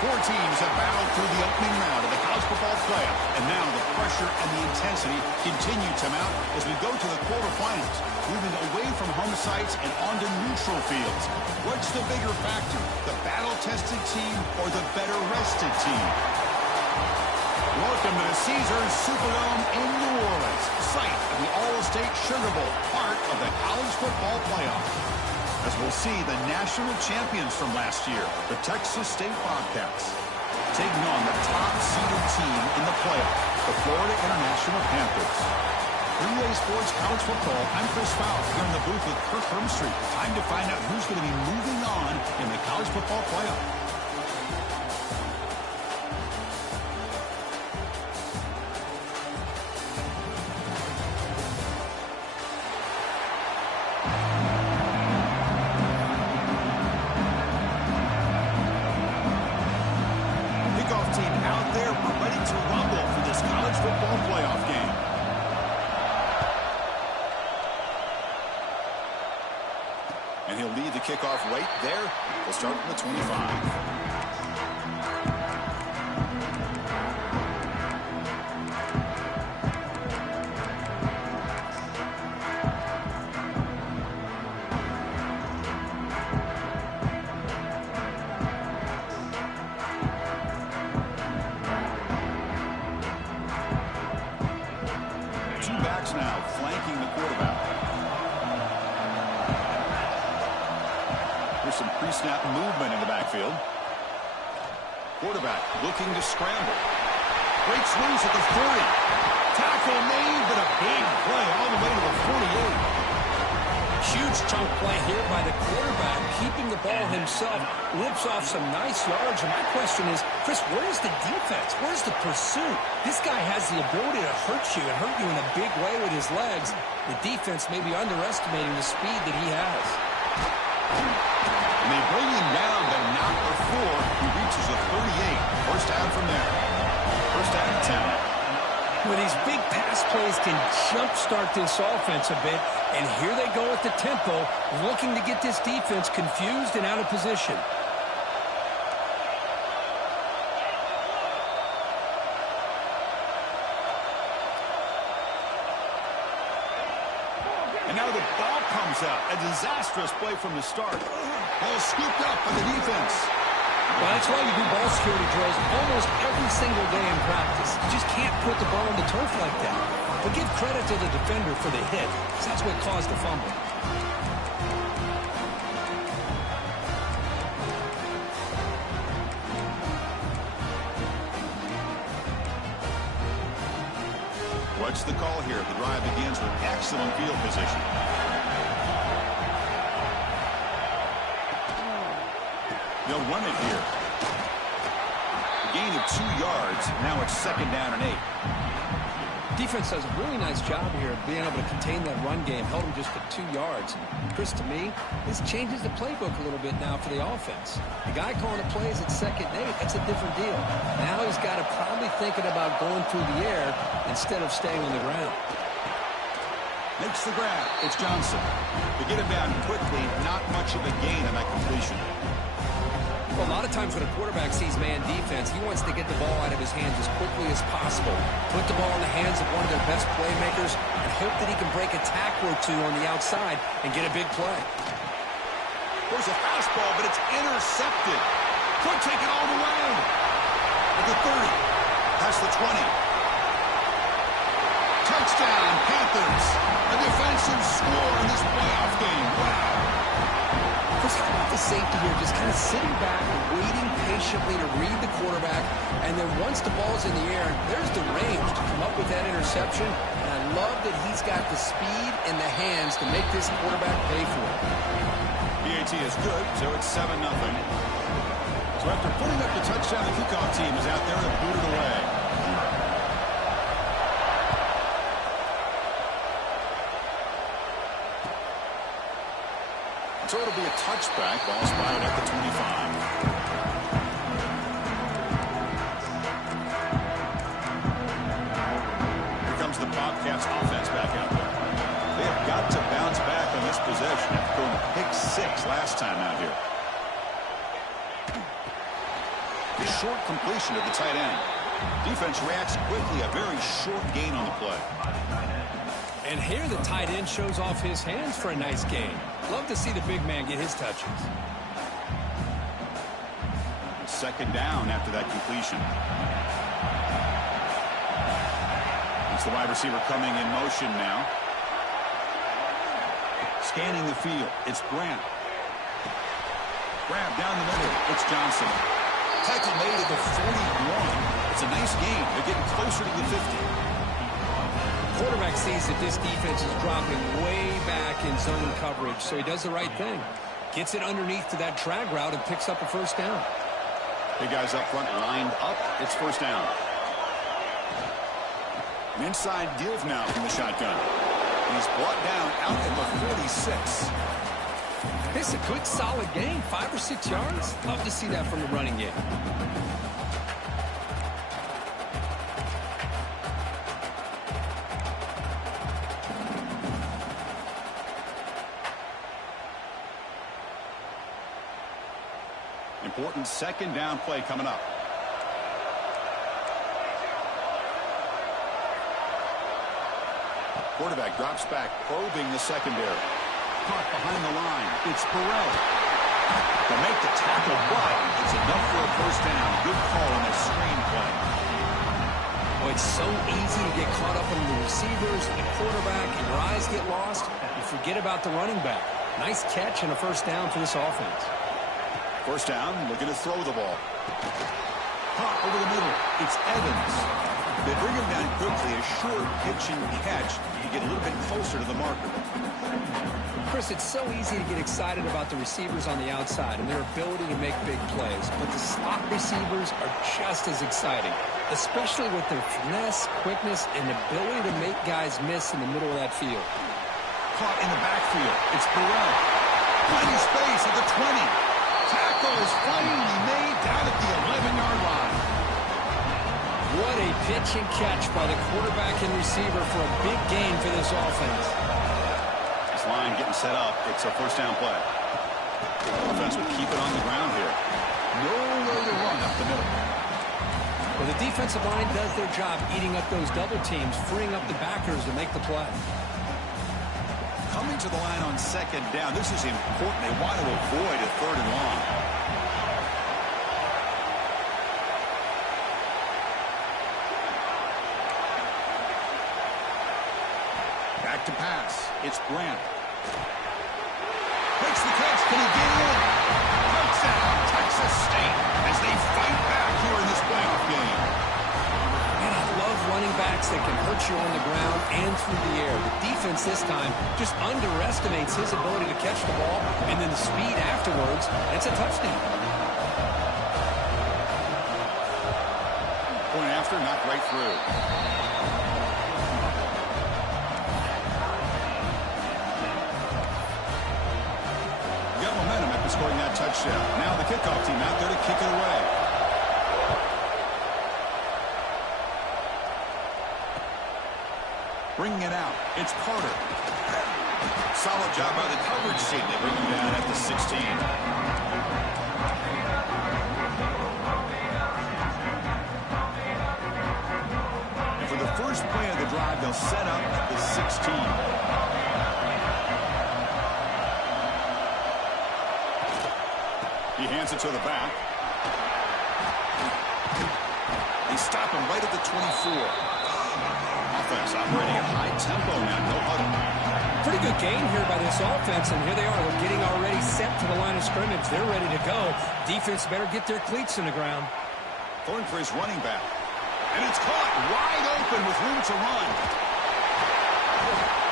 Four teams have battled through the opening round of the college football playoff, and now the pressure and the intensity continue to mount as we go to the quarterfinals, moving away from home sites and onto neutral fields. What's the bigger factor, the battle-tested team or the better-rested team? Welcome to the Caesars Superdome in New Orleans, site of the All-State Sugar Bowl, part of the college football playoff. As we'll see the national champions from last year, the Texas State Bobcats, taking on the top-seeded team in the playoff, the Florida International Panthers. 3A Sports College Football, I'm Chris Fowler here in the booth with Kirk Hermstreet. Time to find out who's going to be moving on in the college football playoff. And he'll lead the kickoff right there. We'll start from the 25. Two backs now flanking the quarterback. Some pre-snap movement in the backfield. Quarterback looking to scramble. Breaks loose at the 30. Tackle made, but a big play all the way to the 48. Huge chunk play here by the quarterback, keeping the ball himself, rips off some nice yards. And my question is, Chris, where's the defense? Where's the pursuit? This guy has the ability to hurt you and hurt you in a big way with his legs. The defense may be underestimating the speed that he has. And they bring him down, but not before he reaches the 38. First down from there. First down and 10. Well, these big pass plays can jumpstart this offense a bit, and here they go at the tempo, looking to get this defense confused and out of position. And now the ball comes out. A disastrous play from the start. Ball scooped up by the defense. Well, that's why you do ball security drills almost every single day in practice. You just can't put the ball on the turf like that. But give credit to the defender for the hit, because that's what caused the fumble. What's the call here? The drive begins with excellent field position. They'll run it here. A gain of 2 yards. Now it's second down and 8. Defense does a really nice job here of being able to contain that run game. Held him just to 2 yards. Chris, to me, this changes the playbook a little bit now for the offense. The guy calling the plays at second and 8, that's a different deal. Now he's got to probably thinking about going through the air instead of staying on the ground. Makes the grab. It's Johnson. To get him down quickly, not much of a gain on that completion. Well, a lot of times when a quarterback sees man defense, he wants to get the ball out of his hands as quickly as possible. Put the ball in the hands of one of their best playmakers and hope that he can break a tackle or two on the outside and get a big play. There's a fastball, but it's intercepted. Could take it all the way. At the 30. Past the 20. Touchdown, Panthers. A defensive score in this playoff game. Wow. Chris, how about the safety here? Just kind of sitting back, waiting patiently to read the quarterback, and then once the ball's in the air, there's the range to come up with that interception. And I love that he's got the speed and the hands to make this quarterback pay for it. PAT is good, so it's 7-0. So after putting up the touchdown, the kickoff team is out there to boot it away. So it'll be a touchback, ball spotted at the 25. Here comes the Bobcats offense back out there. They have got to bounce back on this possession after going pick 6 last time out here. Short completion to the tight end. Defense reacts quickly. A very short gain on the play. And here the tight end shows off his hands for a nice gain. Love to see the big man get his touches. Second down after that completion. It's the wide receiver coming in motion now. Scanning the field. It's Grant. Grab down the middle. It's Johnson. Tackle made at the 41. It's a nice gain. They're getting closer to the 50. Quarterback sees that this defense is dropping way back in zone coverage, so he does the right thing. Gets it underneath to that drag route and picks up a first down. Big guys up front lined up. It's first down. An inside give now from the shotgun. He's brought down out at the 46. It's a good, solid gain. 5 or 6 yards. Love to see that from the running game. Important second down play coming up. Quarterback drops back, probing the secondary. Caught behind the line. It's Burrell. To make the tackle, but it's enough for a first down. Good call on the screen play. Oh, it's so easy to get caught up in the receivers and the quarterback, and your eyes get lost. You forget about the running back. Nice catch and a first down for this offense. First down, looking to throw the ball. Caught over the middle. It's Evans. They bring him down quickly. A short pitch and catch to get a little bit closer to the marker. Chris, it's so easy to get excited about the receivers on the outside and their ability to make big plays, but the slot receivers are just as exciting, especially with their finesse, quickness, and ability to make guys miss in the middle of that field. Caught in the backfield. It's Burrell. Plenty space at the 20. Tackle is finally made down at the 11-yard line. What a pitch and catch by the quarterback and receiver for a big gain for this offense. This line getting set up. It's a first down play. The offense will keep it on the ground here. Nowhere to run up the middle. Well, the defensive line does their job eating up those double teams, freeing up the backers to make the play. Coming to the line on second down. This is important. They want to avoid a third and long. Back to pass. It's Grant. Makes the catch. Can he get in? Touchdown, Texas State, as they fight back here in this playoff game. Man, I love running backs that can hurt you on the ground and through the air. The defense this time just underestimates his ability to catch the ball, and then the speed afterwards. It's a touchdown. Point after, knocked right through. Got momentum after scoring that touchdown. Now the kickoff team out there to kick it away. Bringing it out. It's Carter. Solid job by the coverage team. They bring him down at the 16. And for the first play of the drive, they'll set up at the 16. He hands it to the back. They stop him right at the 24. Offense operating at high tempo now. No huddle. Pretty good game here by this offense, and here they are. They're getting already set to the line of scrimmage. They're ready to go. Defense better get their cleats in the ground. Going for his running back. And it's caught wide open with room to run.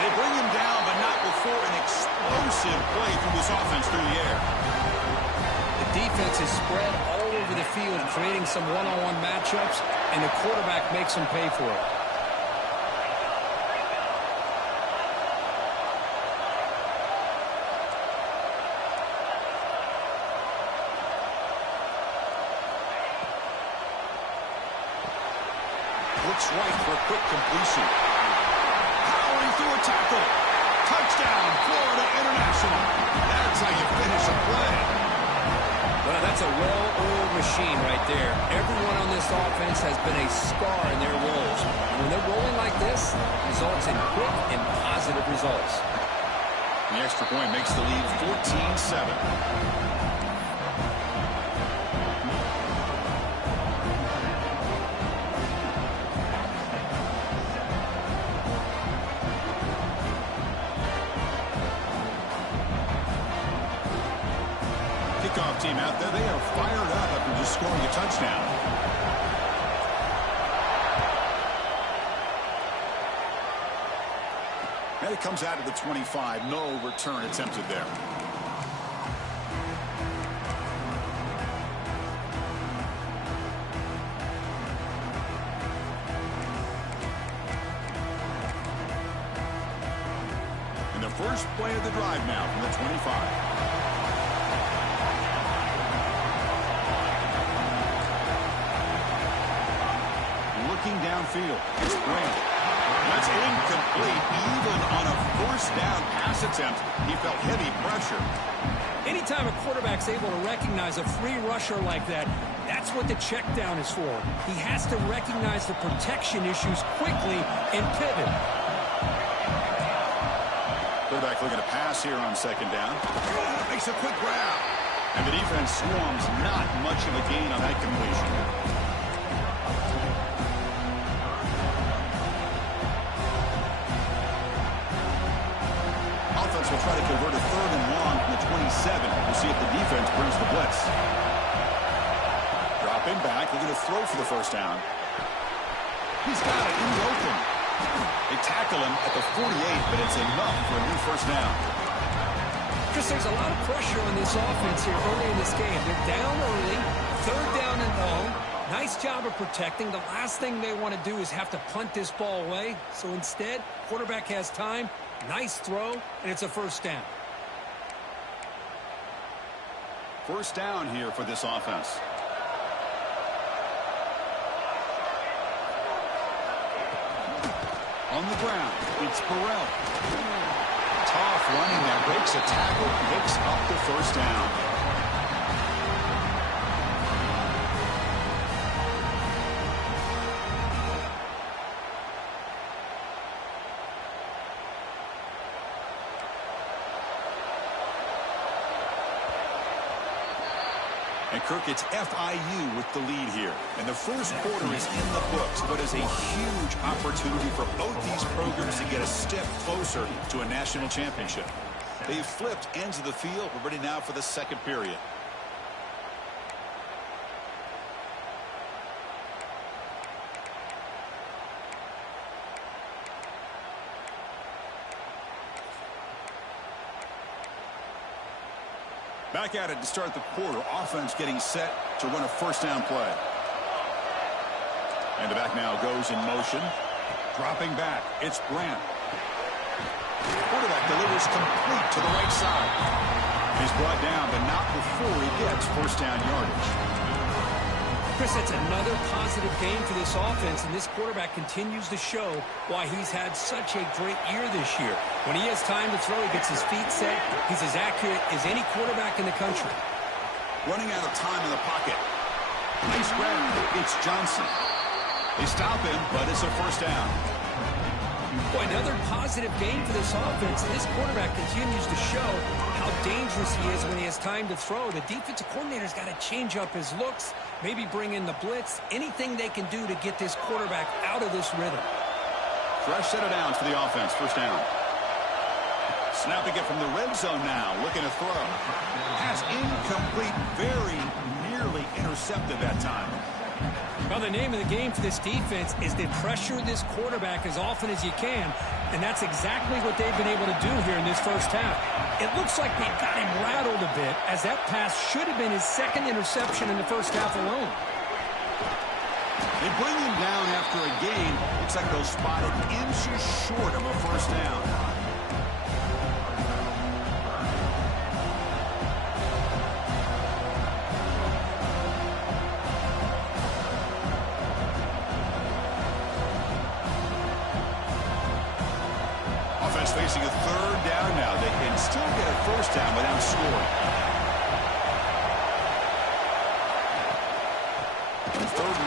They bring him down, but not before an explosive play through this offense through the air. The defense is spread all over the field, creating some one-on-one matchups, and the quarterback makes them pay for it. Looks right for a quick completion. Powering through a tackle. Touchdown, Florida International. That's how you finish a play. Well, that's a well-oiled machine right there. Everyone on this offense has been a star in their roles. And when they're rolling like this, it results in quick and positive results. The extra point makes the lead 14-7. Kickoff team out there, they are fired up after just scoring a touchdown. And it comes out of the 25. No return attempted there. And the first play of the drive now from the 25. Looking downfield, it's Grant. That's incomplete. Even on a first down pass attempt, he felt heavy pressure. Anytime a quarterback's able to recognize a free rusher like that, that's what the check down is for. He has to recognize the protection issues quickly and pivot. Quarterback looking to pass here on second down. Makes a quick grab. And the defense swarms, not much of a gain on that completion. Will try to convert a third and long from the 27. We'll see if the defense brings the blitz. Dropping back, looking to throw for the first down. He's got it in the open. They tackle him at the 48, but it's enough for a new first down. Chris, there's a lot of pressure on this offense here early in this game. They're down early, third down and long. Nice job of protecting. The last thing they want to do is have to punt this ball away. So instead, quarterback has time. Nice throw, and it's a first down. First down here for this offense. On the ground, it's Burrell. Tough running that breaks a tackle, picks up the first down. And Kirk, it's FIU with the lead here. And the first quarter is in the books, but is a huge opportunity for both these programs to get a step closer to a national championship. They've flipped ends of the field. We're ready now for the second period. Back at it to start the quarter. Offense getting set to run a first down play. And the back now goes in motion. Dropping back. It's Grant. Quarterback delivers complete to the right side. He's brought down, but not before he gets first down yardage. Chris, it's another positive game for this offense, and this quarterback continues to show why he's had such a great year this year. When he has time to throw, he gets his feet set. He's as accurate as any quarterback in the country. Running out of time in the pocket. Nice grab. It's Johnson. They stop him, but it's a first down. Boy, another positive game for this offense, and this quarterback continues to show how dangerous he is when he has time to throw. The defensive coordinator's got to change up his looks, maybe bring in the blitz, anything they can do to get this quarterback out of this rhythm. Fresh set of downs for the offense. First down. Snapping it from the red zone now. Looking to throw. Pass incomplete. Very nearly intercepted that time. Well, the name of the game for this defense is to pressure this quarterback as often as you can, and that's exactly what they've been able to do here in this first half. It looks like they've got him rattled a bit, as that pass should have been his second interception in the first half alone. They bring him down after a gain. Looks like they'll spot it inches short of a first down. Facing a third down now. They can still get a first down without scoring.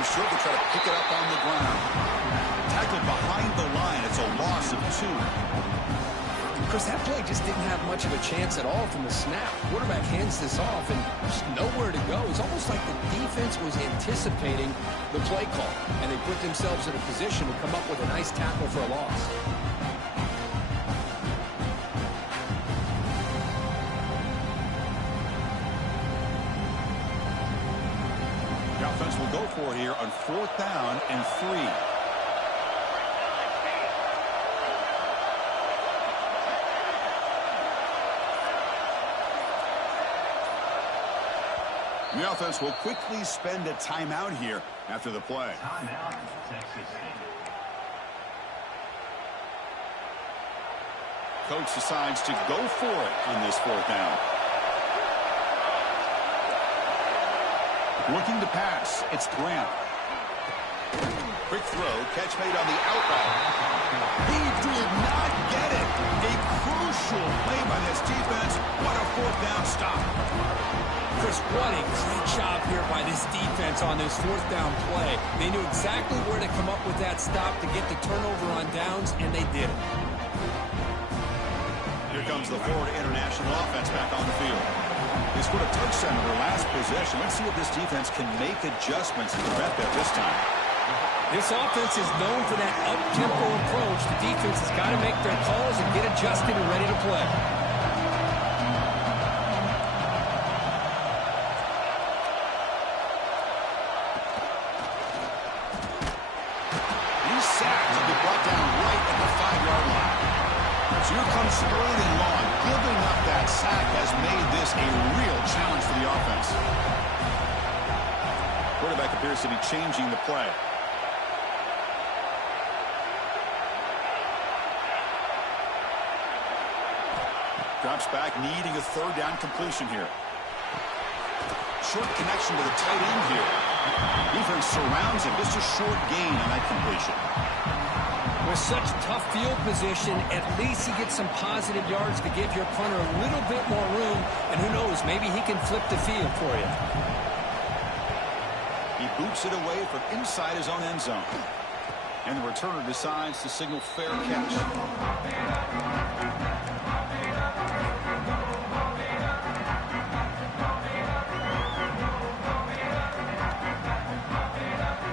him short to try to pick it up on the ground. Tackled behind the line. It's a loss of 2. Chris, that play just didn't have much of a chance at all from the snap. Quarterback hands this off and just nowhere to go. It's almost like the defense was anticipating the play call, and they put themselves in a position to come up with a nice tackle for a loss. The offense will go for it here on 4th down and 3. The offense will quickly spend a timeout here after the play. Timeout, Texas. Coach decides to go for it on this 4th down. Looking to pass. It's Grant. Quick throw. Catch made on the outlet. He did not get it. A crucial play by this defense. What a 4th down stop. Chris, what a great job here by this defense on this 4th down play. They knew exactly where to come up with that stop to get the turnover on downs, and they did it. Here comes the Florida International offense back on the field. They scored a touchdown in their last possession. Let's see if this defense can make adjustments to prevent that this time. This offense is known for that up-tempo approach. The defense has got to make their calls and get adjusted and ready to play. He's sacked and be brought down right at the 5-yard line. So here comes 3rd and long. Giving up that sack has made this a real challenge for the offense. Quarterback appears to be changing the play. Drops back, needing a 3rd down completion here. Short connection to the tight end here. Defense surrounds him. Just a short gain on that completion. With such tough field position, at least he gets some positive yards to give your punter a little bit more room. And who knows, maybe he can flip the field for you. He boots it away from inside his own end zone. And the returner decides to signal fair catch.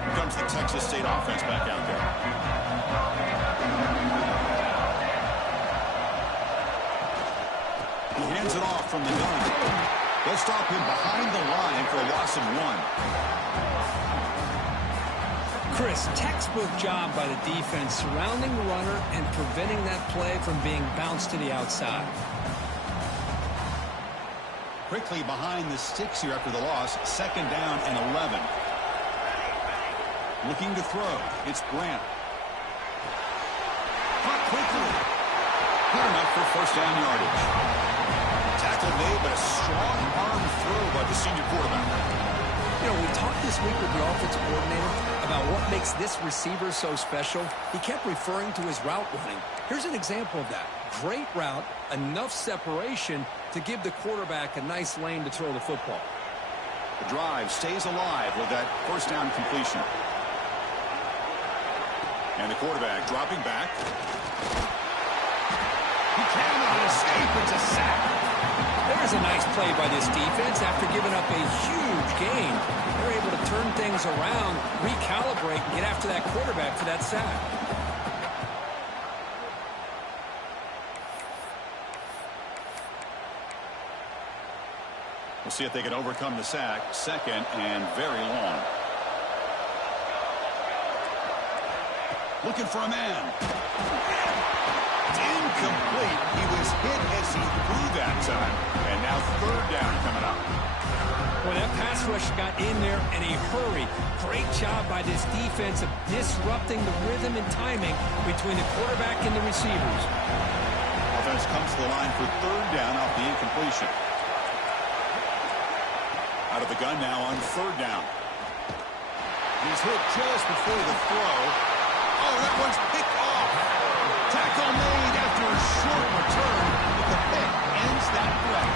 Here comes the Texas State offense back out there. He hands it off from the gun. They'll stop him behind the line for a loss of 1. Chris, textbook job by the defense surrounding the runner and preventing that play from being bounced to the outside. Quickly behind the sticks here after the loss. 2nd down and 11. Looking to throw. It's Grant. Caught quickly. Good enough for 1st down yardage. Tackle made, but a strong arm throw by the senior quarterback. You know, we talked this week with the offensive coordinator about what makes this receiver so special. He kept referring to his route running. Here's an example of that. Great route, enough separation to give the quarterback a nice lane to throw the football. The drive stays alive with that 1st down completion. And the quarterback dropping back. He cannot escape. It's a sack. There's a nice play by this defense after giving up a huge gain. They're able to turn things around, recalibrate, and get after that quarterback for that sack. We'll see if they can overcome the sack. 2nd and very long. Looking for a man. It's incomplete. He was hit as he threw that time. And now 3rd down coming up. Well, that pass rush got in there in a hurry. Great job by this defense of disrupting the rhythm and timing between the quarterback and the receivers. Offense comes to the line for 3rd down off the incompletion. Out of the gun now on 3rd down. He's hit just before the throw. Oh, that one's picked off. Tackle made after a short return, but the pick ends that threat.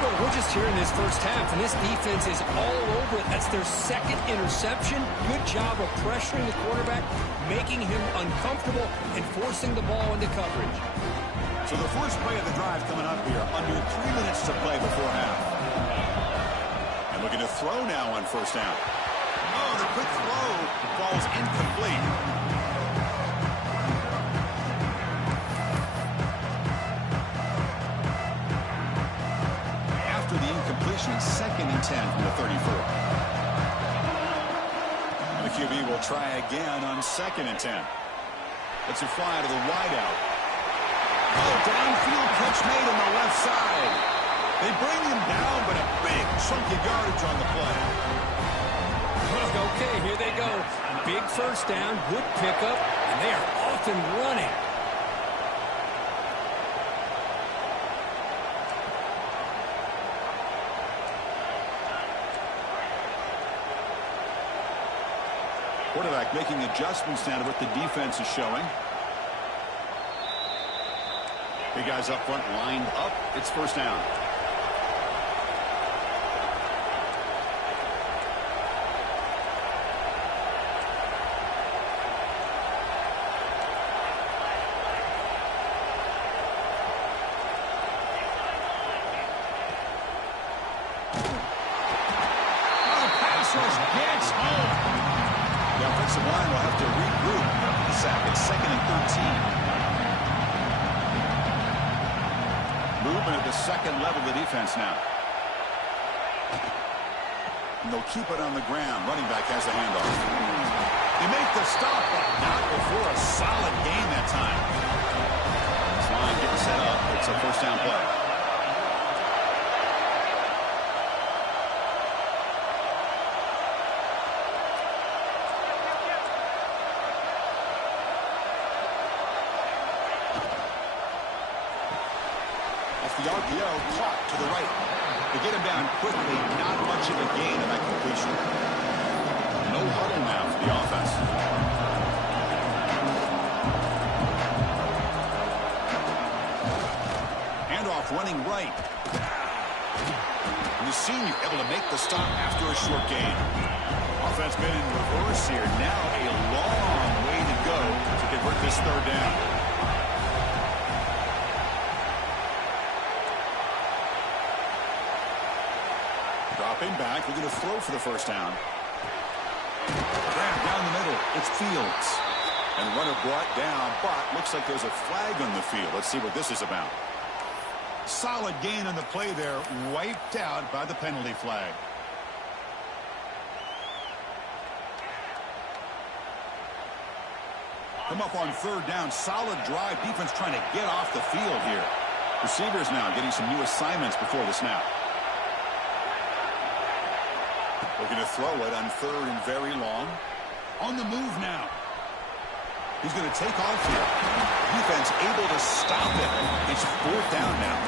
Well, We're just here in this first half, and this defense is all over it. That's their second interception. Good job of pressuring the quarterback, making him uncomfortable, and forcing the ball into coverage. So the first play of the drive coming up here, under 3 minutes to play before half. And looking to throw now on first down. Oh, the quick throw falls incomplete. After the incompletion, 2nd and 10 from the 34. And the QB will try again on 2nd and 10. It's a fly to the wideout. Oh, downfield catch made on the left side. They bring him down, but a big chunk of yardage on the play. Okay, here they go. Big first down, good pickup, and they are off and running. Quarterback making adjustments now to what the defense is showing. Big guys up front lined up. It's first down. Gets home. The offensive line will have to regroup after the sack. It's 2nd and 13. Movement at the second level of the defense now. And they'll keep it on the ground. Running back has the handoff. They make the stop, but not before a solid gain that time. This line getting set up. It's a first down play. The RPO caught to the right. They get him down quickly. Not much of a gain on that completion. No huddle now for the offense. Handoff running right. And the senior able to make the stop after a short gain. Offense been in reverse here. Now a long way to go to convert this third down. Dropping back, we're going to throw for the first down. Grab down the middle. It's Fields. And runner brought down, but looks like there's a flag on the field. Let's see what this is about. Solid gain on the play there, wiped out by the penalty flag. Come up on third down. Solid drive. Defense trying to get off the field here. Receivers now getting some new assignments before the snap. Looking to throw it on third and very long. On the move now. He's going to take off here. Defense able to stop it. It's fourth down now.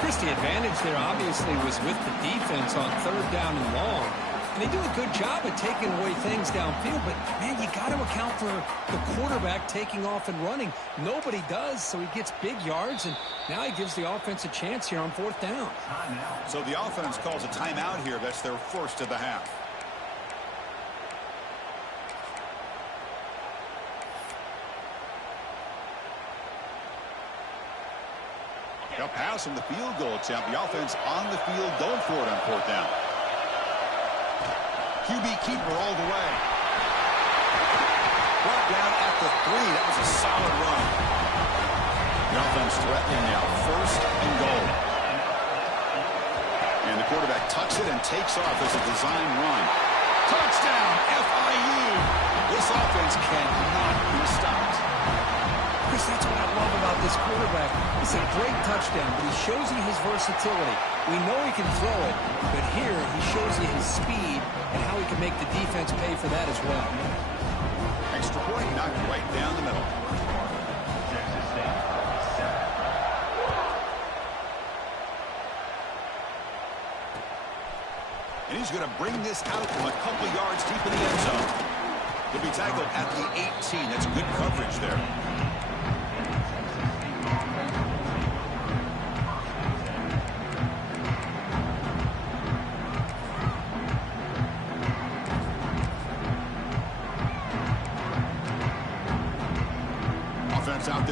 Chris, the advantage there obviously was with the defense on third down and long. And they do a good job of taking away things downfield, but, man, you got to account for the quarterback taking off and running. Nobody does, so he gets big yards, and now he gives the offense a chance here on fourth down. So the offense calls a timeout here. That's their first of the half. They'll pass on the field goal attempt. The offense on the field going for it on fourth down. QB keeper all the way. Brought down at the 3. That was a solid run. The offense threatening now. First and goal. And the quarterback tucks it and takes off as a design run. Touchdown, FIU. This offense cannot be stopped. Chris, that's what I love about this quarterback. It's a great touchdown, but he shows you his versatility. We know he can throw it, but here he shows you his speed and how he can make the defense pay for that as well. Extra point knocked right down the middle. And he's going to bring this out from a couple yards deep in the end zone. He'll be tackled at the 18. That's good coverage there.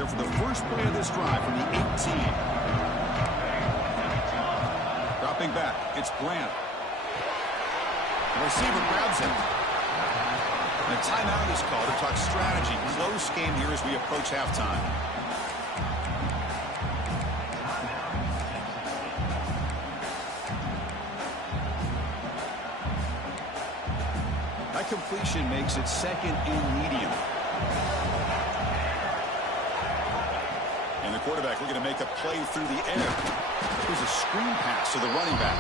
here for the first play of this drive from the 18. Dropping back, it's Grant. The receiver grabs him. And a timeout is called to talk strategy. Close game here as we approach halftime. That completion makes it second and medium. And the quarterback looking to make a play through the air. Here's a screen pass to the running back.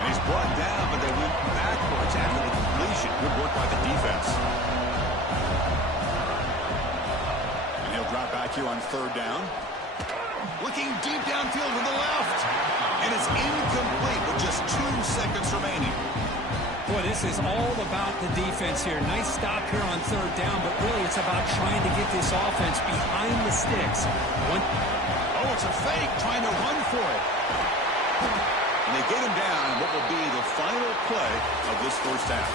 And he's brought down, but they went backwards after the completion. Good work by the defense. And he'll drop back here on third down. Looking deep downfield to the left. And it's incomplete with just 2 seconds remaining. Boy, this is all about the defense here. Nice stop here on third down, but really it's about trying to get this offense behind the sticks. Oh, it's a fake, trying to run for it. And they get him down in what will be the final play of this first half.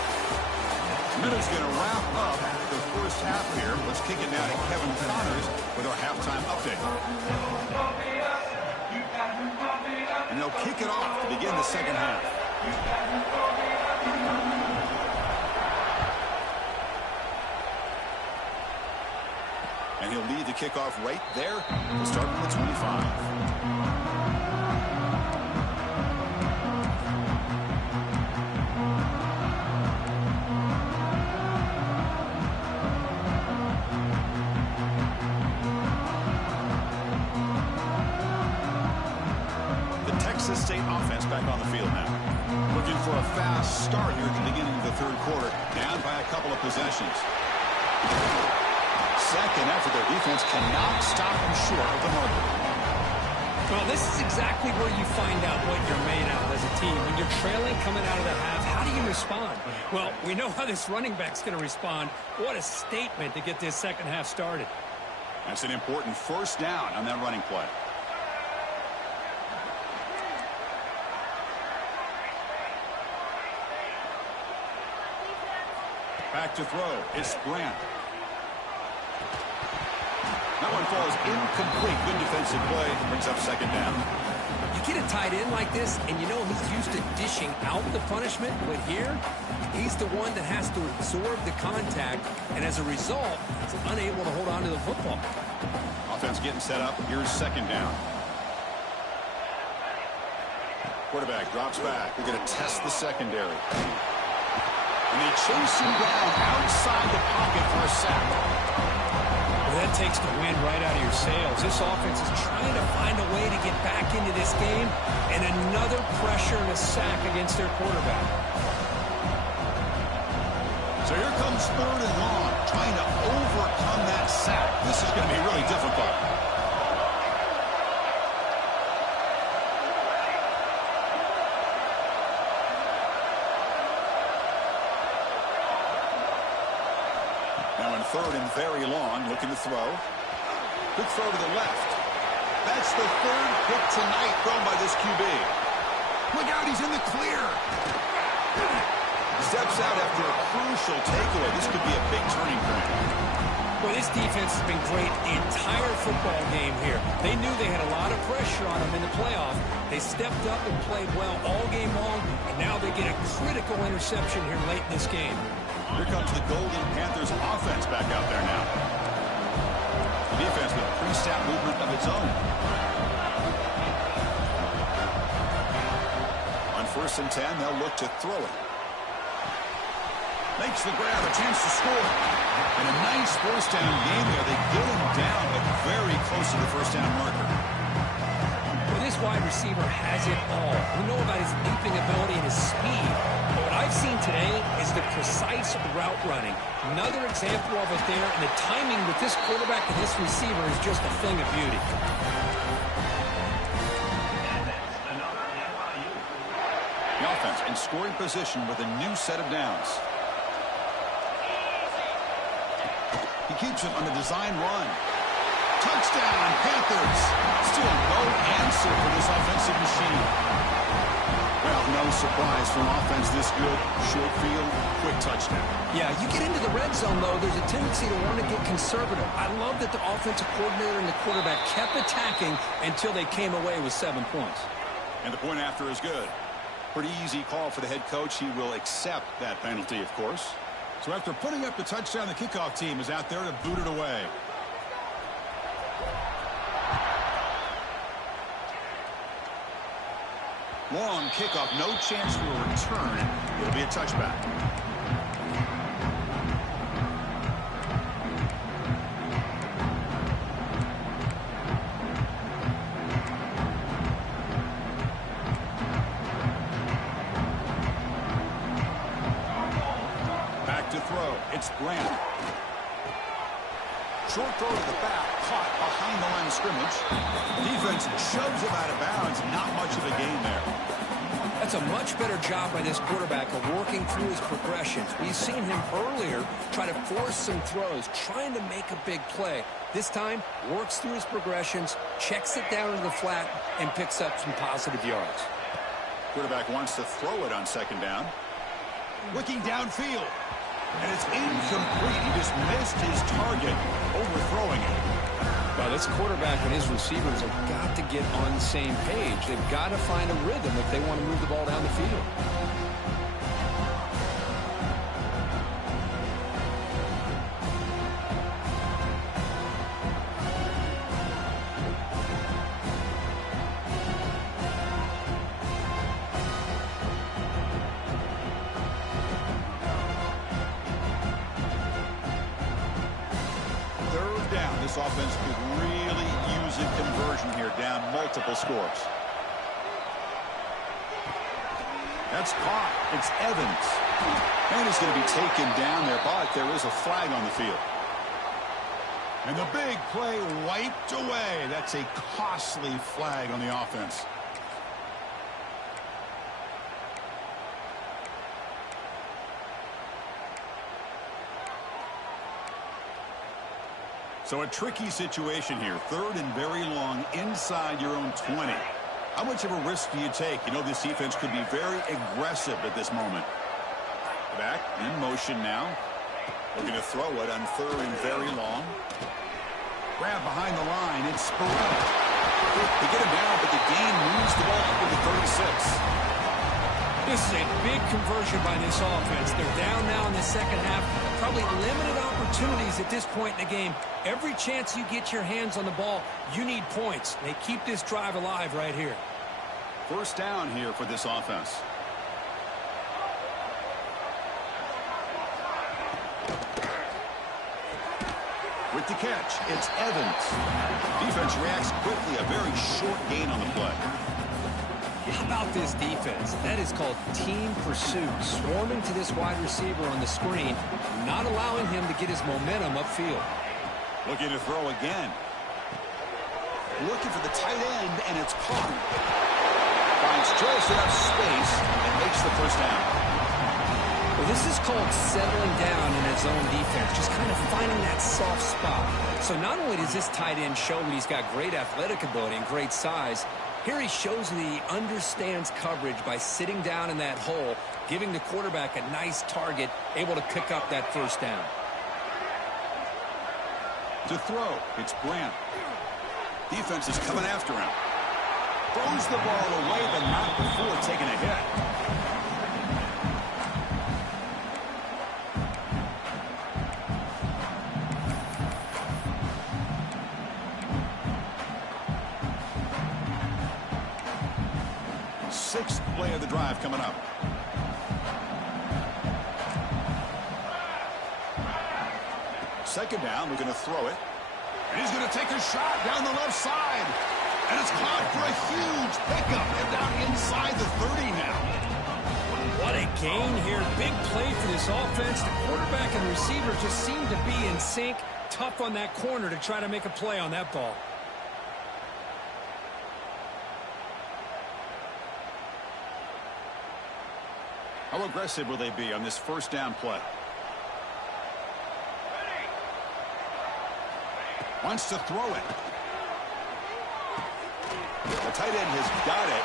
Minutes going to wrap up the first half here. Let's kick it now to Kevin Connors with our halftime update. And they'll kick it off to begin the second half. And he'll lead the kickoff right there to start from the 25. The Texas State offense back on the field now. Looking for a fast start here at the beginning of the third quarter. Down by a couple of possessions. Second effort, their defense cannot stop them short of the marker. Well, this is exactly where you find out what you're made out as a team. When you're trailing coming out of the half, how do you respond? Well, we know how this running back's going to respond. What a statement to get this second half started. That's an important first down on that running play. Back to throw. It's Grant. That one falls incomplete. Good defensive play. Brings up second down. You get a tight end like this, and you know he's used to dishing out the punishment, but here, he's the one that has to absorb the contact, and as a result, he's unable to hold on to the football. Offense getting set up. Here's second down. Quarterback drops back. They're going to test the secondary. And they chase him down outside the pocket for a sack. Well, that takes the wind right out of your sails. This offense is trying to find a way to get back into this game, and another pressure and a sack against their quarterback. So here comes third and long, trying to overcome that sack. This is going to be really difficult. Third and very long, looking to throw. Good throw to the left. That's the third pick tonight thrown by this QB. Look out, he's in the clear. Steps out after a crucial takeaway. This could be a big turning point. Well, this defense has been great the entire football game here. They knew they had a lot of pressure on them in the playoff. They stepped up and played well all game long, and now they get a critical interception here late in this game. Here comes the Golden Panthers offense back out there now. The defense with pre-snap movement of its own. On 1st and 10, they'll look to throw it. Makes the grab, a chance to score. And a nice first down game there. They get him down, but very close to the first down marker. Well, this wide receiver has it all. We know about his leaping ability and his speed. But what I've seen today is the precise route running. Another example of it there, and the timing with this quarterback and this receiver is just a thing of beauty. The offense in scoring position with a new set of downs. He keeps it on the design run. Touchdown, Panthers. Still no answer for this offensive machine. Well, no No surprise from offense this good. Short field, quick touchdown. Yeah, you get into the red zone, though, there's a tendency to want to get conservative. I love that the offensive coordinator and the quarterback kept attacking until they came away with 7 points. And the point after is good. Pretty easy call for the head coach. He will accept that penalty, of course. So after putting up the touchdown, the kickoff team is out there to boot it away. Long kickoff, no chance for a return. It'll be a touchback. Back to throw. It's Grant. Short throw to the back, caught behind the line of scrimmage. Defense shoves him out of bounds. Not much of a gain there. That's a much better job by this quarterback of working through his progressions. We've seen him earlier try to force some throws, trying to make a big play. This time, works through his progressions, checks it down to the flat, and picks up some positive yards. Quarterback wants to throw it on second down. Looking downfield. And it's incomplete. He just missed his target, overthrowing it. Well, this quarterback and his receivers have got to get on the same page. They've got to find a rhythm if they want to move the ball down the field. This offense could really use a conversion here, down multiple scores. That's caught. It's Evans. And he's going to be taken down there, but there is a flag on the field. And the big play wiped away. That's a costly flag on the offense. So a tricky situation here. Third and very long inside your own 20. How much of a risk do you take? You know, this defense could be very aggressive at this moment. Back in motion now. Looking to throw it on third and very long. Grab behind the line. It's Sperrell. They get him down, but the gain moves the ball up to the 36. This is a big conversion by this offense. They're down now in the second half. Probably limited opportunities at this point in the game. Every chance you get your hands on the ball, you need points. They keep this drive alive right here. First down here for this offense. With the catch, it's Evans. Defense reacts quickly. A very short gain on the play. How about this defense? That is called team pursuit. Swarming to this wide receiver on the screen, not allowing him to get his momentum upfield. Looking to throw again. Looking for the tight end, and it's caught. Finds just enough space and makes the first down. Well, this is called settling down in his own defense, just kind of finding that soft spot. So not only does this tight end show that he's got great athletic ability and great size, here he shows that he understands coverage by sitting down in that hole, giving the quarterback a nice target, able to pick up that first down. To throw, it's Grant. Defense is coming after him. Throws the ball away, but not before taking a hit. Sixth play of the drive coming up. Second down, we're going to throw it. And he's going to take a shot down the left side. And it's caught for a huge pickup. They're down inside the 30 now. What a gain here. Big play for this offense. The quarterback and receiver just seem to be in sync. Tough on that corner to try to make a play on that ball. How aggressive will they be on this first down play? Wants to throw it. The tight end has got it.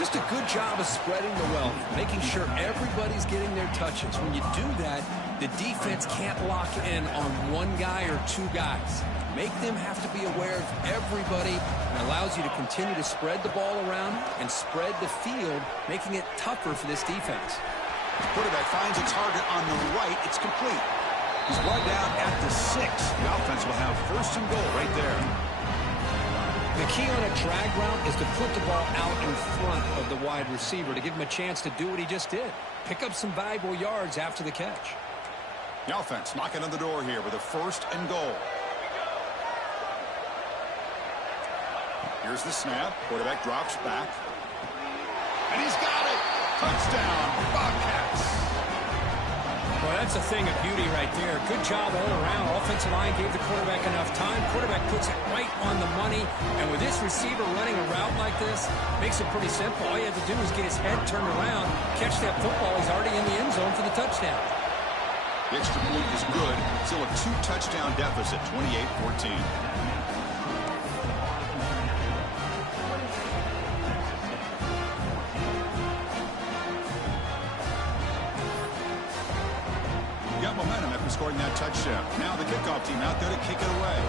Just a good job of spreading the wealth, making sure everybody's getting their touches. When you do that, the defense can't lock in on one guy or two guys. Make them have to be aware of everybody, and allows you to continue to spread the ball around and spread the field, making it tougher for this defense. The quarterback finds a target on the right. It's complete. He's brought down at the 6. The offense will have first and goal right there. The key on a drag route is to put the ball out in front of the wide receiver to give him a chance to do what he just did. Pick up some valuable yards after the catch. The offense knocking on the door here with a first and goal. Here's the snap. Quarterback drops back. And he's got it. Touchdown, Bobcats. Well, that's a thing of beauty right there. Good job all around. Offensive line gave the quarterback enough time. Quarterback puts it right on the money. And with this receiver running a route like this, makes it pretty simple. All you have to do is get his head turned around, catch that football. He's already in the end zone for the touchdown. The extra point is good. Still a 2-touchdown deficit, 28-14. Got momentum after scoring that touchdown. Now the kickoff team out there to kick it away.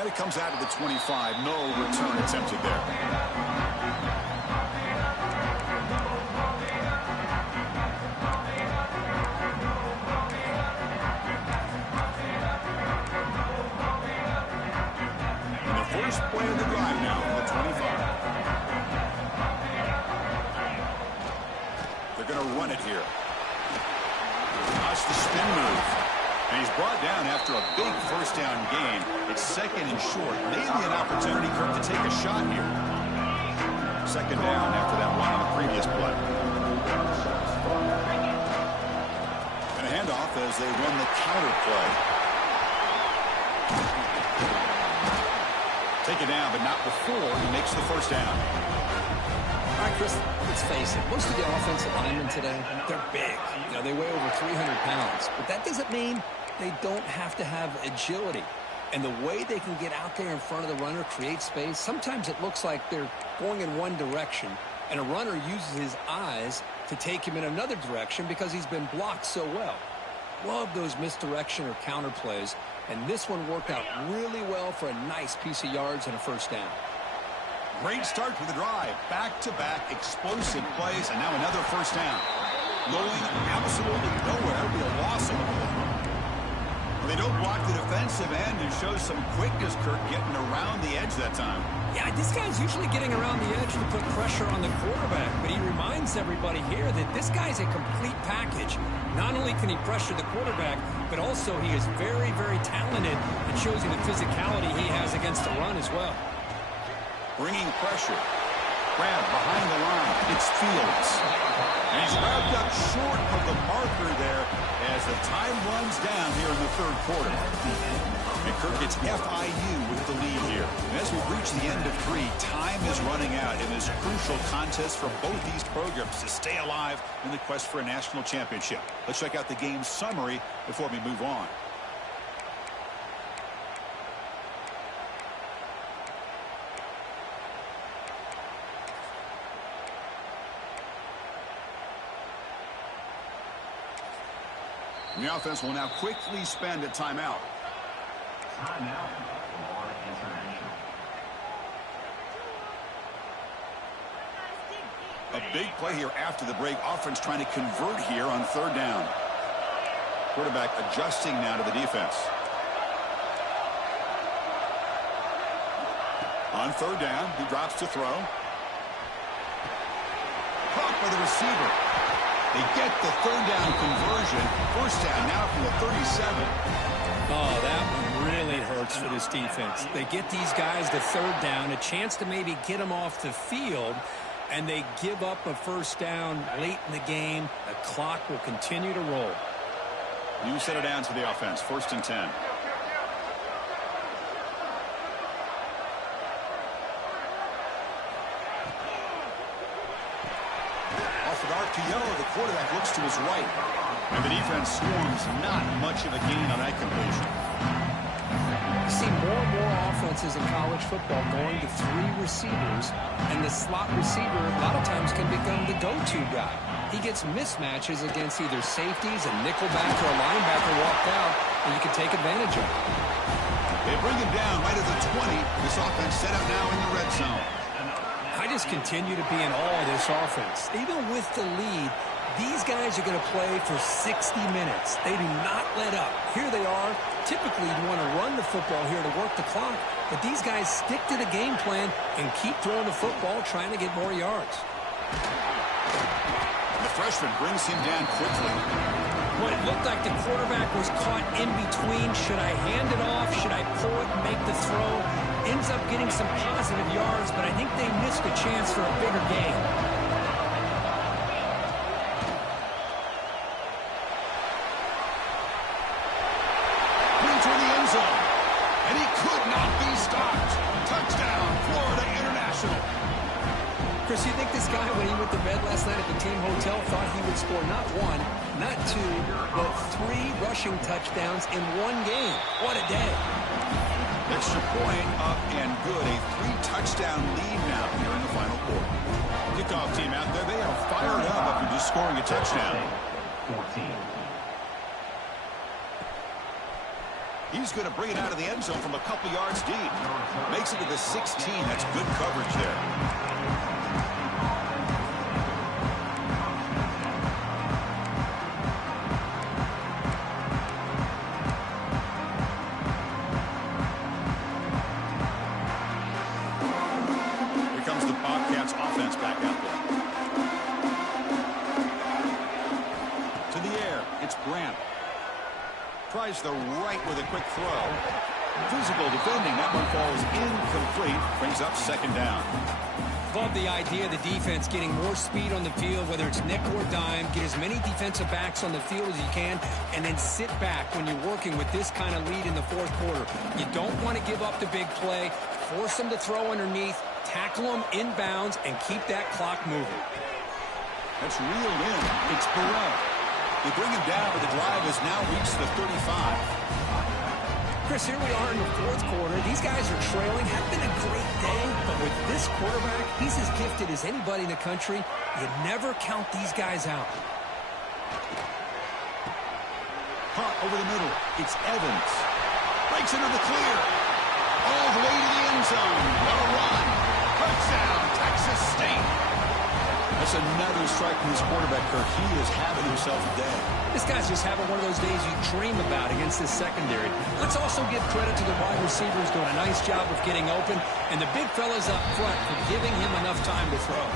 And it comes out of the 25. No return attempted there. First play of the drive now from the 25. They're going to run it here. Watch the spin move. And he's brought down after a big first down game. It's second and short. Maybe an opportunity for him to take a shot here. Second down after that one on the previous play. And a handoff as they run the counter play. Take it down, but not before he makes the first down. All right, Chris, let's face it. Most of the offensive linemen today, they're big. You know, they weigh over 300 pounds. But that doesn't mean they don't have to have agility. And the way they can get out there in front of the runner, create space, sometimes it looks like they're going in one direction, and a runner uses his eyes to take him in another direction because he's been blocked so well. Love those misdirection or counter plays. And this one worked out really well for a nice piece of yards and a first down. Great start to the drive. Back-to-back explosive plays, and now another first down. Going absolutely nowhere. That would be a loss of the ball. They don't block the defensive end and show some quickness, Kirk, getting around the edge that time. Yeah, this guy's usually getting around the edge to put pressure on the quarterback, but he reminds everybody here that this guy's a complete package. Not only can he pressure the quarterback, but also he is very, very talented. It shows you the physicality he has against the run as well. Bringing pressure. Grab behind the line. It's Fields. And he's wrapped up short of the marker there as the time runs down here in the third quarter. And Kirk gets FIU with the lead here. And as we reach the end of 3, time is running out in this crucial contest for both these programs to stay alive in the quest for a national championship. Let's check out the game summary before we move on. And the offense will now quickly spend a timeout. Timeout for international. A big play here after the break. Offense trying to convert here on third down. Quarterback adjusting now to the defense. On third down, he drops to throw. Caught by the receiver. They get the third down conversion. First down now from the 37. Oh, that one really hurts for this defense. They get these guys to third down, a chance to maybe get them off the field, and they give up a first down late in the game. The clock will continue to roll. New set of downs for the offense. First and 10. Off an RPO, the quarterback looks to his right. And the defense swarms not much of a gain on that completion. You see more and more offenses in college football going to 3 receivers, and the slot receiver a lot of times can become the go-to guy. He gets mismatches against either safeties, a nickelback, or a linebacker walked out, and you can take advantage of it. They bring him down right at the 20. This offense set up now in the red zone. I just continue to be in awe of this offense. Even with the lead, these guys are going to play for 60 minutes. They do not let up. Here they are. Typically, you want to run the football here to work the clock, but these guys stick to the game plan and keep throwing the football, trying to get more yards. The freshman brings him down quickly. Well, it looked like the quarterback was caught in between. Should I hand it off? Should I pull it and make the throw? Ends up getting some positive yards, but I think they missed a chance for a bigger gain. Brings her the end zone. And he could not be stopped. Touchdown, Florida International. Chris, you think this guy, when he went to bed last night at the team hotel, thought he would score not 1, not 2, but 3 rushing touchdowns in 1 game? What a day. Extra point up and good. A 3-touchdown lead now here in the final quarter. Kickoff team out there, they are fired up after just scoring a touchdown. 14. He's going to bring it out of the end zone from a couple yards deep. Makes it to the 16. That's good coverage there. Here comes the Bobcats offense back out there. To the air, it's Grant. Tries the right with a quick throw. Physical defending. That one falls incomplete. Brings up second down. Love the idea of the defense getting more speed on the field, whether it's nickel or dime. Get as many defensive backs on the field as you can, and then sit back when you're working with this kind of lead in the fourth quarter. You don't want to give up the big play. Force them to throw underneath. Tackle them inbounds and keep that clock moving. That's reeled in. It's Burrell. They bring him down, but the drive has now reached the 35. Chris, here we are in the fourth quarter. These guys are trailing. Had been a great day, but with this quarterback, he's as gifted as anybody in the country. You never count these guys out. Caught over the middle. It's Evans. Breaks into the clear. All the way to the end zone. What a run. Touchdown, Texas State. That's another strike from his quarterback, Kirk. He is having himself a day. This guy's just having one of those days you dream about against this secondary. Let's also give credit to the wide receivers doing a nice job of getting open, and the big fellas up front for giving him enough time to throw.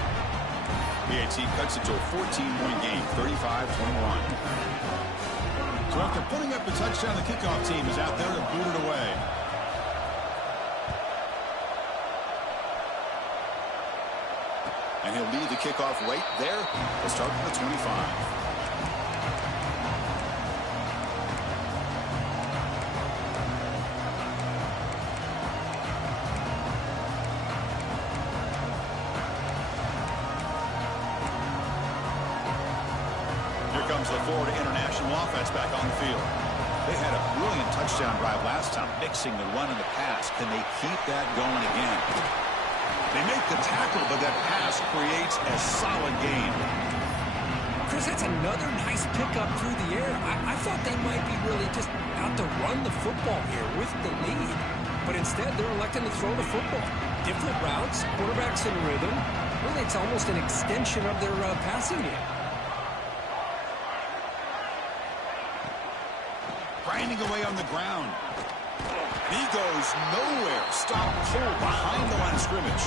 The AT cuts it to a 14-point game, 35-21. So after putting up the touchdown, the kickoff team is out there to boot it away. And he'll lead the kickoff right there. We'll start from the 25. Here comes the Florida International offense back on the field. They had a brilliant touchdown drive last time, mixing the run and the pass. Can they keep that going again? They make the tackle, but that pass creates a solid gain. Chris, that's another nice pickup through the air. I thought they might be really just out to run the football here with the lead. But instead, they're electing to throw the football. Different routes, quarterbacks in rhythm. Really, it's almost an extension of their passing game. Grinding away on the ground. He goes nowhere. Stop cold behind the line of scrimmage.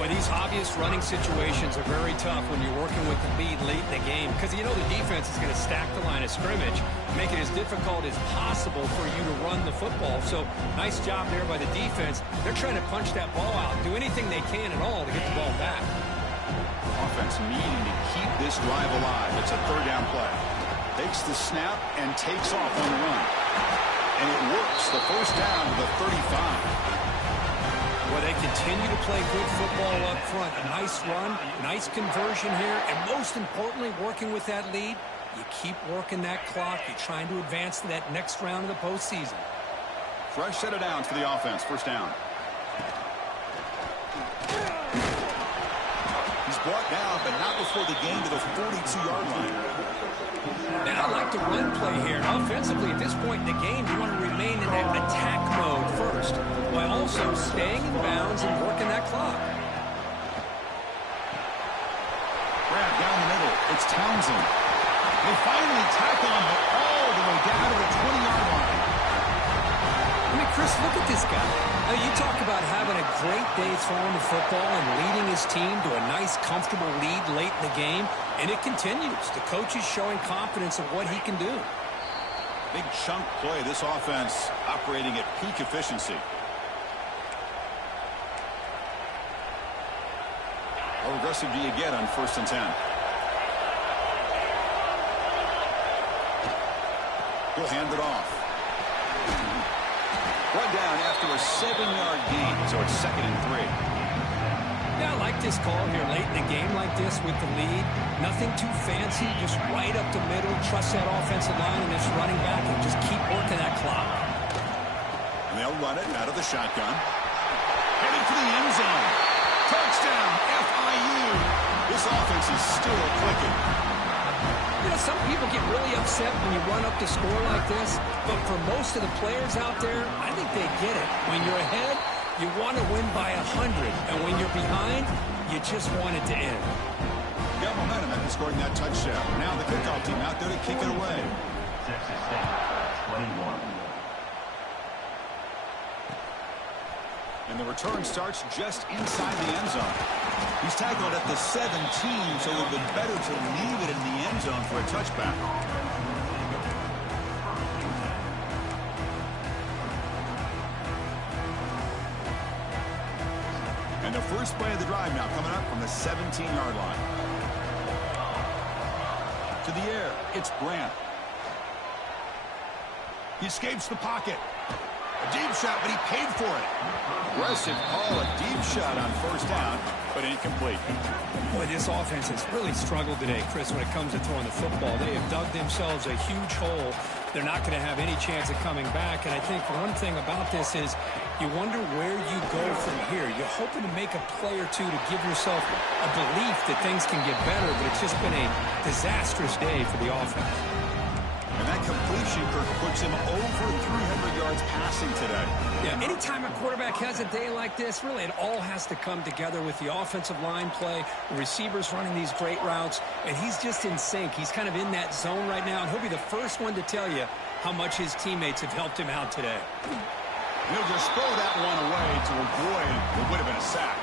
Boy, these obvious running situations are very tough when you're working with the lead late in the game because you know the defense is going to stack the line of scrimmage, make it as difficult as possible for you to run the football. So nice job there by the defense. They're trying to punch that ball out, do anything they can at all to get the ball back. Offense needing to keep this drive alive. It's a third down play. Takes the snap and takes off on the run. And it works. The first down to the 35. Well, they continue to play good football up front. A nice run, nice conversion here, and most importantly, working with that lead, you keep working that clock. You're trying to advance to that next round of the postseason. Fresh set of downs for the offense. First down. He's brought down, but not before the gain to the 42-yard line. And I like the run play here. Offensively, at this point in the game, you want to remain in that attack mode first, while also staying in bounds and working that clock. Grab down the middle. It's Townsend. They finally tackle him, but all the way down to the 20-yard line. I mean, Chris, look at this guy. Now, you talk about having a great day throwing the football and leading his team to a nice, comfortable lead late in the game, and it continues. The coach is showing confidence of what he can do. Big chunk play. This offense operating at peak efficiency. How aggressive do you get on 1st and 10? He'll hand it off. Run down after a 7-yard gain, so it's 2nd and 3. Yeah, I like this call here late in a game like this with the lead. Nothing too fancy, just right up the middle. Trust that offensive line and this running back and just keep working that clock. And they'll run it out of the shotgun. Heading for the end zone. Touchdown, FIU. This offense is still clicking. You know, some people get really upset when you run up the score like this, but for most of the players out there, I think they get it. When you're ahead, you want to win by 100, and when you're behind, you just want it to end. Got momentum after scoring that touchdown. Now the kickoff team out there to kick it away. Texas State, 21. And the return starts just inside the end zone. He's tackled at the 17, so it would have been better to leave it in the end zone for a touchback. And the first play of the drive now coming up from the 17-yard line. To the air, it's Grant. He escapes the pocket. A deep shot, but he paid for it. Aggressive call, a deep shot on 1st down, but incomplete. Boy, this offense has really struggled today, Chris, when it comes to throwing the football. They have dug themselves a huge hole. They're not going to have any chance of coming back. And I think one thing about this is you wonder where you go from here. You're hoping to make a play or two to give yourself a belief that things can get better, but it's just been a disastrous day for the offense. And that completion, Kirk, puts him over 300 yards passing today. Yeah, anytime a quarterback has a day like this, really it all has to come together with the offensive line play, the receivers running these great routes, and he's just in sync. He's kind of in that zone right now, and he'll be the first one to tell you how much his teammates have helped him out today. He'll just throw that one away to avoid what would have been a sack.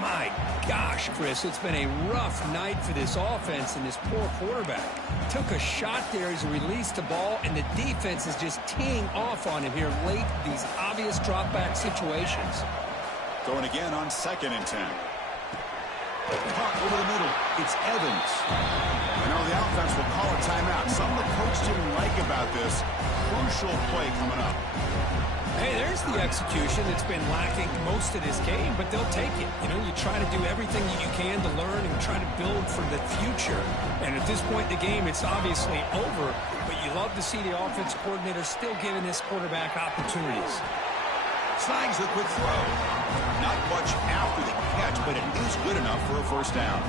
My gosh, Chris, it's been a rough night for this offense and this poor quarterback. Took a shot there as he released the ball, and the defense is just teeing off on him here late, these obvious drop-back situations. Throwing again on 2nd and 10. Caught over the middle. It's Evans. And now the offense will call a timeout. Something the coach didn't like about this. Crucial play coming up. Hey, there's the execution that's been lacking most of this game, but they'll take it. You know, you try to do everything that you can to learn and try to build for the future. And at this point in the game, it's obviously over, but you love to see the offense coordinator still giving this quarterback opportunities. Snags the quick throw. Not much after the catch, but it is good enough for a 1st down.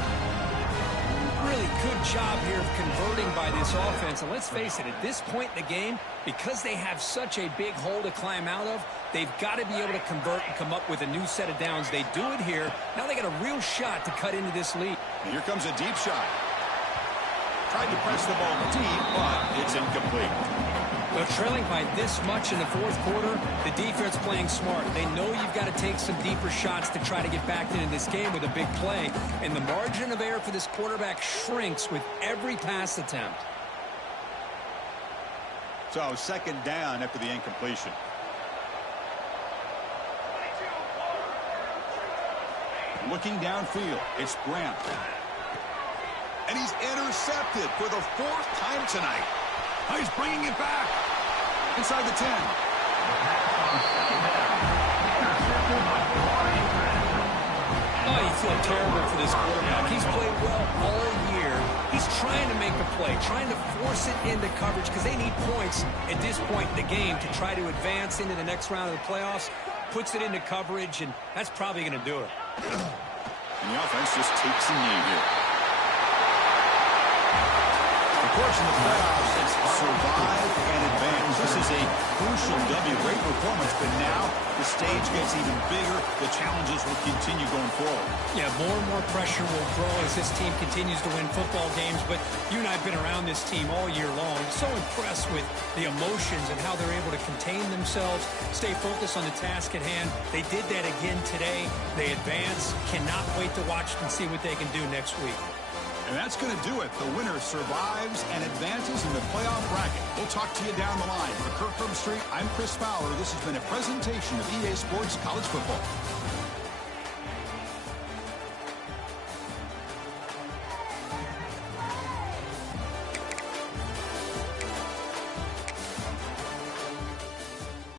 Really good job here of converting by this offense. And let's face it, at this point in the game, because they have such a big hole to climb out of, they've got to be able to convert and come up with a new set of downs. They do it here. Now they got a real shot to cut into this lead. And here comes a deep shot. Tried to press the ball deep, but it's incomplete. But trailing by this much in the 4th quarter, the defense playing smart. They know you've got to take some deeper shots to try to get back into this game with a big play. And the margin of error for this quarterback shrinks with every pass attempt. So 2nd down after the incompletion. Looking downfield, it's Grant. And he's intercepted for the 4th time tonight. Oh, he's bringing it back. Inside the 10. feel terrible for this quarterback. He's played well all year. He's trying to make a play, trying to force it into coverage because they need points at this point in the game to try to advance into the next round of the playoffs. Puts it into coverage, and that's probably going to do it. And the offense just takes a knee here. Of course, in the playoffs, it's survive and advance. This is a crucial W. Great performance, but now the stage gets even bigger. The challenges will continue going forward. Yeah, more and more pressure will grow as this team continues to win football games. But you and I have been around this team all year long. I'm so impressed with the emotions and how they're able to contain themselves, stay focused on the task at hand. They did that again today. They advance. Cannot wait to watch and see what they can do next week. And that's going to do it. The winner survives and advances in the playoff bracket. We'll talk to you down the line. For Kirk Street, I'm Chris Fowler. This has been a presentation of EA Sports College Football.